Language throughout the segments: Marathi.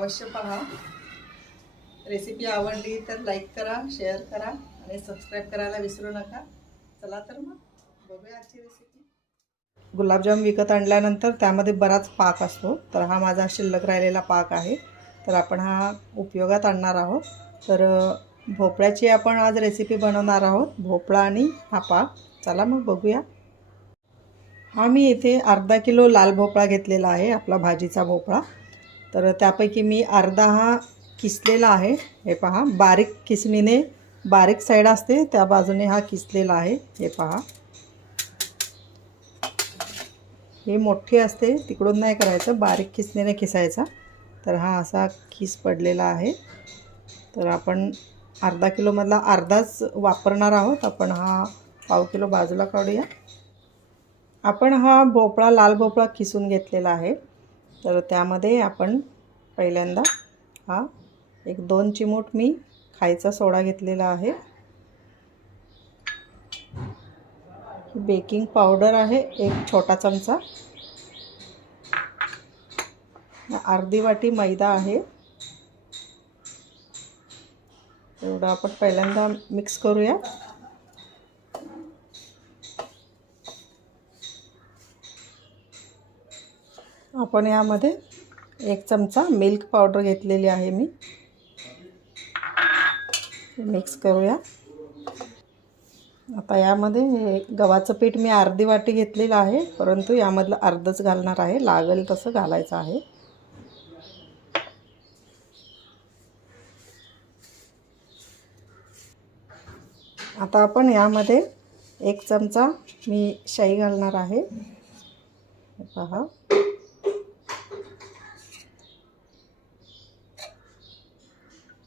अवश्य पहा। रेसिपी आवडली तर लाईक करा, शेअर करा आणि सबस्क्राईब करायला विसरू नका। चला तर मग बघूया आजची रेसिपी। गुलाबजाम विकत आणल्यानंतर त्यामध्ये बराच पाक असतो, तर हा माझा शिल्लक राहिलेला पाक आहे, तर आपण हा उपयोगात आणणार आहोत। तर भोपळ्याची आपण आज रेसिपी बनवणार आहोत, भोपळा आणि हा पाक। चला मग बघूया। हा मी इथे अर्धा किलो लाल भोपळा घेतलेला आहे, आपला भाजीचा भोपळा। तर त्यापैकी मी अर्धा हा किसलेला आहे। हे पहा, बारीक किसणीने, बारीक साईड असते त्या बाजूने हा किसलेला आहे। हे पहा, हे मोठी असते तिकडून नाही करायचं, बारीक किसणीने किसायचा। तर हा असा किस पडलेला आहे। तर आपण अर्धा किलोमधला अर्धाच वापरणार आहोत, आपण हा पाव किलो बाजूला काढूया। आपण हा भोपळा, लाल भोपळा किसून घेतलेला आहे। तर त्यामध्ये आपण पहिल्यांदा हा 1-2 चिमूट मी खायचा सोडा घेतलेला आहे। बेकिंग पावडर आहे 1 छोटा चमचा। अर्धी वाटी मैदा आहे। एवढं आपण पहिल्यांदा मिक्स करूया। आपण यामध्ये 1 चमचा मिल्क पावडर घेतलेली आहे मी, मिक्स करूया। आता यामध्ये गव्हाचं पीठ मी अर्धी वाटी घेतलेलं आहे, परंतु यामधलं अर्धच घालणार आहे, लागेल तसं घालायचं आहे। आता आपण यामध्ये 1 चमचा मी शाई घालणार आहे। पहा,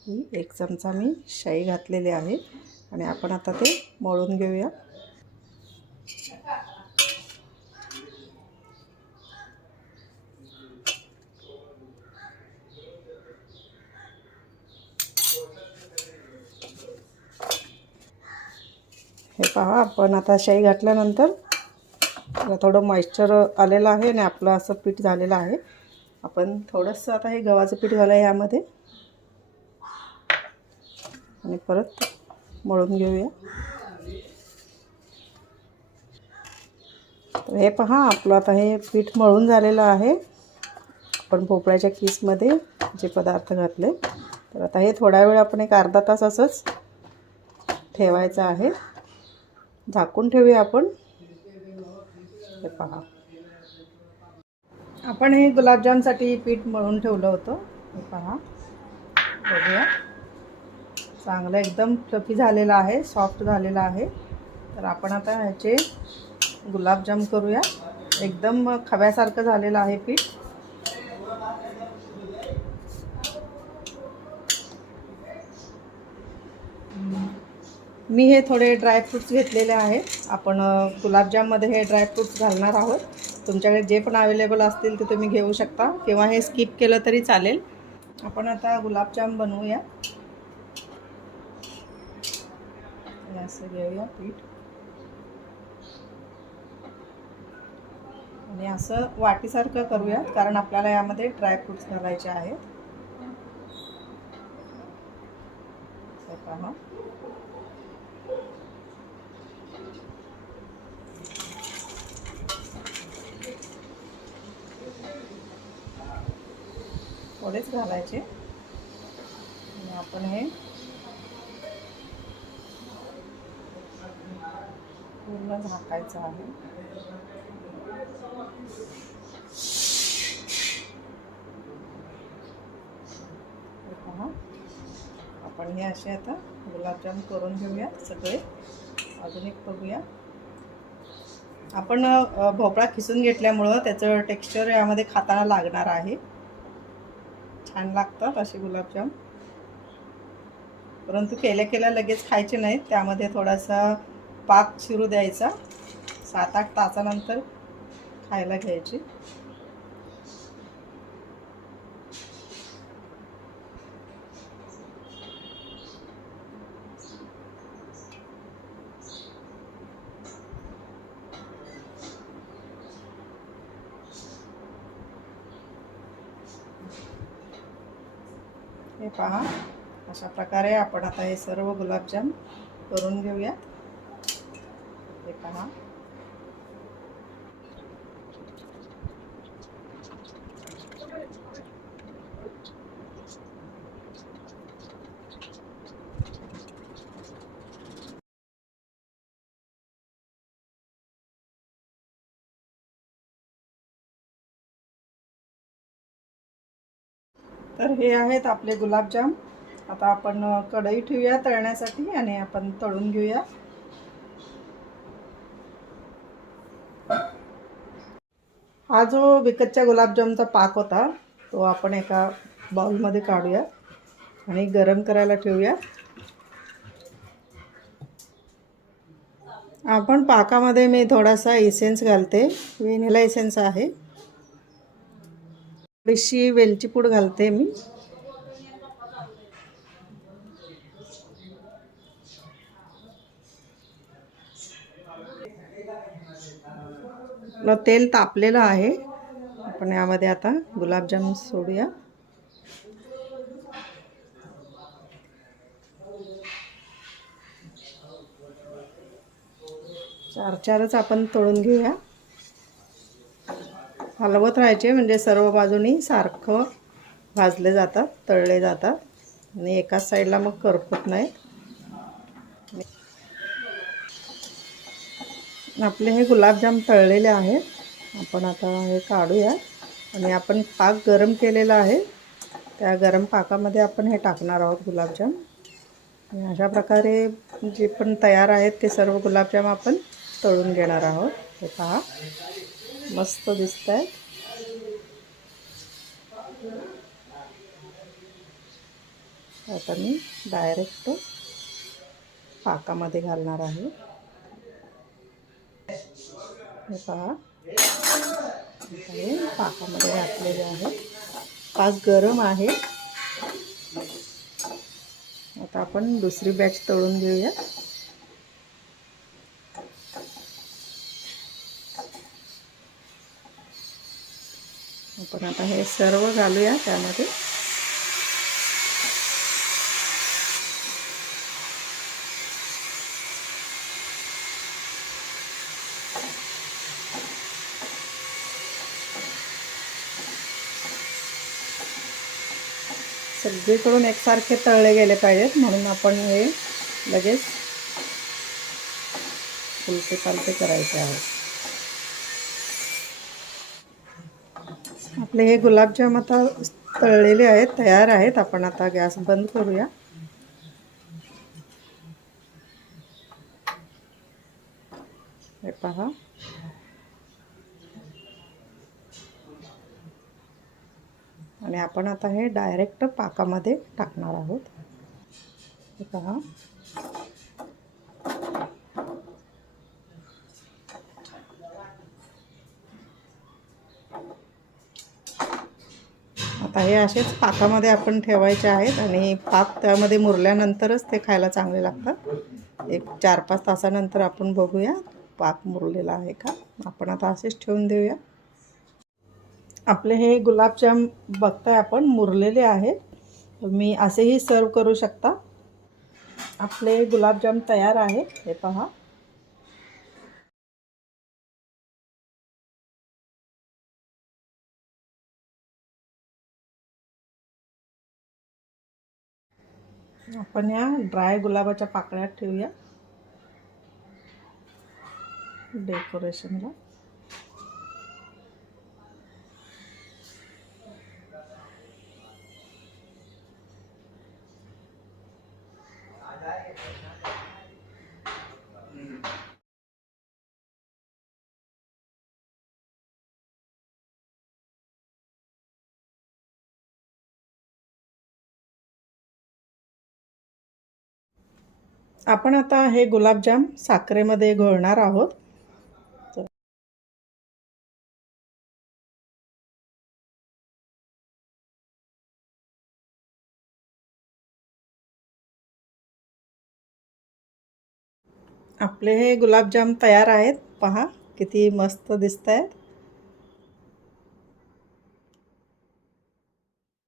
ही 1 चमचा मी शाई घातलेली आहे आणि आपण आता ते मळून घेऊया। हे पहा, आपण आता शाई घातल्यानंतर थोडं मॉइश्चर आलेलं आहे आणि आपलं असं पीठ झालेलं आहे। आपण थोडंसं आता हे गव्हाचं पीठ घालूया यामध्ये आणि परत मळून घेऊया। तर हे पहा, आपलं आता हे पीठ मळून झालेलं आहे। आपण भोपळ्याच्या किसमध्ये जे पदार्थ घातले, तर आता हे थोडा वेळ आपण एक अर्धा तास असंच ठेवायचं आहे। झाकून ठेवूया आपण। हे पहा, आपण हे गुलाबजामसाठी पीठ मळून ठेवलं होतं। हे पहा, बघूया, चांगलं एकदम फ्लफी झालेलं आहे, सॉफ्ट झालेलं आहे। तर आपण आता ह्याचे गुलाबजाम करूया। एकदम खव्यासारखं झालेलं आहे पीठ। मी हे थोडे ड्रायफ्रूट्स घेतलेले आहेत, आपण गुलाबजाममध्ये हे ड्रायफ्रूट्स घालणार आहोत। तुमच्याकडे जे पण अवेलेबल असतील ते तुम्ही घेऊ शकता किंवा हे स्किप केलं तरी चालेल। आपण आता गुलाबजाम बनवूया। असं घेऊया पीठ आणि असं वाटीसारखं करूया, कारण आपल्याला यामध्ये ड्रायफ्रूट्स घालायचे आहेत। पहा, थोडेच घालायचे आणि आपण हे पूर्ण झाकायचं आहे। पहा, आपण हे असे आता गुलाबजाम करून घेऊया सगळे। अजून एक बघूया। आपण भोपळा खिसून घेतल्यामुळं त्याचं टेक्स्चर यामध्ये खाताना लागणार आहे, छान लागतात असे गुलाबजाम। परंतु केल्या लगेच खायचे नाहीत, त्यामध्ये थोडासा पाक शिरू द्यायचा, 7-8 तासानंतर खायला घ्यायची। हे पहा, अशा प्रकारे आपण आता हे सर्व गुलाबजाम करून घेऊया। हे पहा, तर हे आहेत आपले गुलाबजाम। आता आपण कढई ठेवूया तळण्यासाठी आणि आपण तळून घेऊया। हा जो विकतच्या गुलाबजामचा पाक होता तो आपण एका बाउलमध्ये काढूया आणि गरम करायला ठेवूया। आपण पाकामध्ये मी थोडासा इसेन्स घालते, व्हॅनिला इसेन्स आहे। थोडीशी वेलची पूड घालते मी। तेल तापलेलं आहे, आपण यामध्ये आता गुलाबजाम सोडूया। चारच आपण तळून घेऊया। हलवत राहायचे म्हणजे सर्व बाजूनी सारखं भाजले जातात, तळले जातात आणि एकाच साईडला मग करपत नाही। आपले हे गुलाबजाम तळलेले आहेत। आपण आता हे काढूया आणि आपण पाक गरम केलेला आहे, त्या गरम पाकामध्ये आपण हे टाकणार आहोत गुलाबजाम। आणि अशा प्रकारे जे पण तयार आहेत ते सर्व गुलाबजाम आपण तळून घेणार आहोत। हे पहा, मस्त दिसत आहेत। आता मी डायरेक्ट पाकामध्ये घालणार आहे। हे पहा, हे पाकामध्ये घातलेले आहे। पाक गरम आहे। आता आपण दुसरी बॅच तळून घेऊया। आपण आता हे सर्व घालूया त्यामध्ये। सगळीकडून एकसारखे तळले गेले पाहिजेत, म्हणून आपण हे लगेच उलटे पालटे करायचे आहेत। आपले हे गुलाबजाम आता तळलेले आहेत, तयार आहेत। आपण आता गॅस बंद करूया। हे पहा, आणि आपण आता हे डायरेक्ट पाकामध्ये टाकणार आहोत। हे पहा, आता हे असेच पाकामध्ये आपण ठेवायचे आहेत आणि पाक त्यामध्ये मुरल्यानंतरच ते खायला चांगले लागतात। एक 4-5 तासानंतर आपण बघूया पाक मुरलेला आहे का। आपण आता असेच ठेवून देऊया। आपले हे गुलाबजाम बघताय आपण मुरलेले आहेत, तुम्ही असेही सर्व करू शकता। आपले गुलाबजाम तयार आहेत, हे पहा। आपण या ड्राय गुलाबाच्या पाकळ्यात ठेवूया डेकोरेशनला। आपण आता हे गुलाबजाम साखरेमध्ये घोळणार आहोत। आपले हे गुलाबजाम तयार आहेत, पहा किती मस्त दिसत आहेत।